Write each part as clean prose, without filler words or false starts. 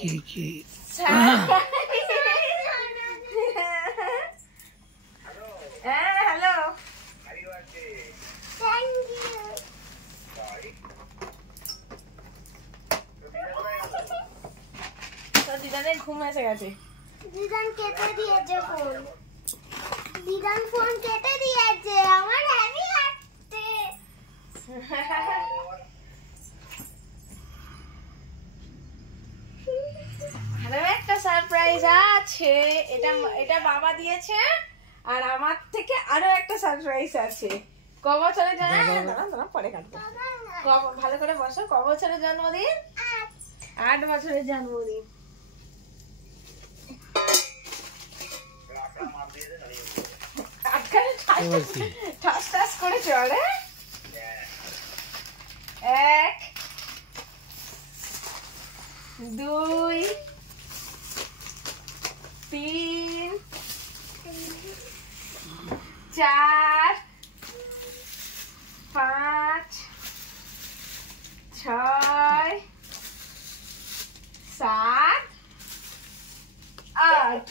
কি হ্যালো দিদানের ঘুম এসে গেছে। দিদান কেটে দিয়েছে ফোন। দিদান ফোন কেটে দিয়েছে। আমার হ্যাপি হাঁটতে। আরো একটা সারপ্রাইজ আছে। এটা বাবা দিয়েছে আর আমার থেকে আরো একটা সারপ্রাইজ আছে। ক বছরের জন্মদিন? পরে কাটবো। ভালো করে বসো। ক বছরের জন্মদিন? 8 বছরের জন্মদিন। ঠাস ঠাস করে চলে। 1 2 3 4 5 6 7 8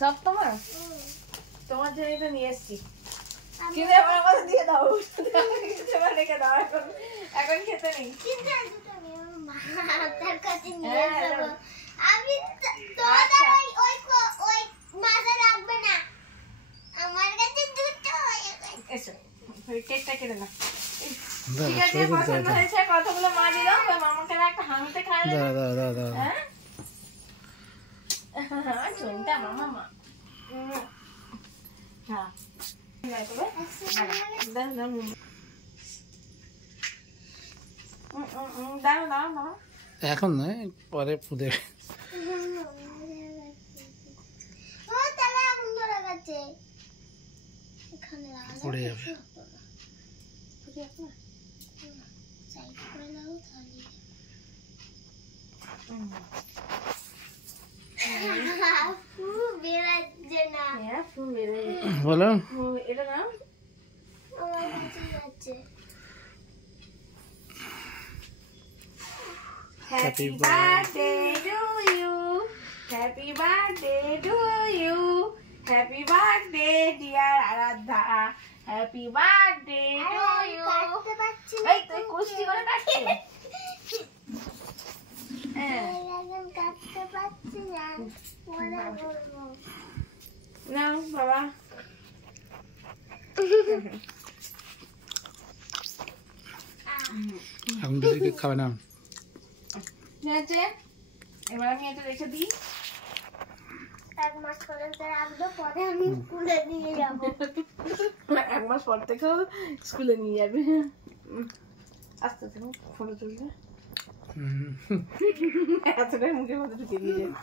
সব তোমার? তোমার জন্যই তো নিয়ে এসছি। কিন্তু আমার কথা দিয়ে দাও, রেখে দাও। এখন খেতে নেই। আমি ওই মাথা রাখবে না, আমার কাছে দুটো হয়ে গেছে। এসো কেকটা কেটে না। ঠিক আছে, পছন্দ হয়েছে। কতগুলো মা দিল, মামাকে একটা হাতে খাই। হ্যাঁ চুনটা মামা মা। হ্যাঁ এখন নয়, পরে পুদে পড়ে যাবে। বলো এটা না Happy birthday to you. Happy birthday to you. Happy birthday dear Aradha. Happy birthday to you. এই তুই কুস্তি করে কাটছিস? কাটতে পারছি না, পরে বলবো। না বাবা। এখন বেশি কেক খাবে না। এবার আমি এটা রেখে দিই। 1 মাস পর্যন্ত রাখবো, পরে আমি স্কুলে নিয়ে যাবো। 1 মাস পর থেকেও স্কুলে নিয়ে যাবে। আস্তে আস্তে ফটো তুলবে। এতটাই মুখের মধ্যে ঢুকে দিয়ে যাবে।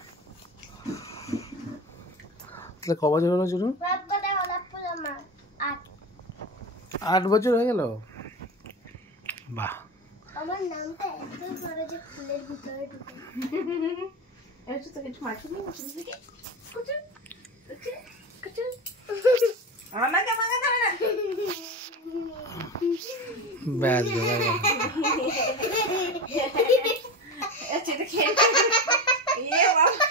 তাহলে ক বছর হলো শুরু? 8 বছর হয়ে গেল। বাহ, আমার নামটা এত বড় যে ফুলের ভিতরে ঢুকে। এটা তো কিছু মাছি নেই মাছি দিকে। কুচু কুচু কুচু। আমাকে মাঙ্গা দাও না। ব্যাস বাবা। আচ্ছা এটা খেয়ে। ইয়ে বাবা।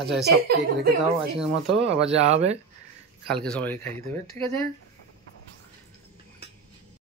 আচ্ছা সব কেক রেখে দাও আজকের মতো, আবার যা হবে কালকে সবাইকে খাইয়ে দেবে, ঠিক আছে?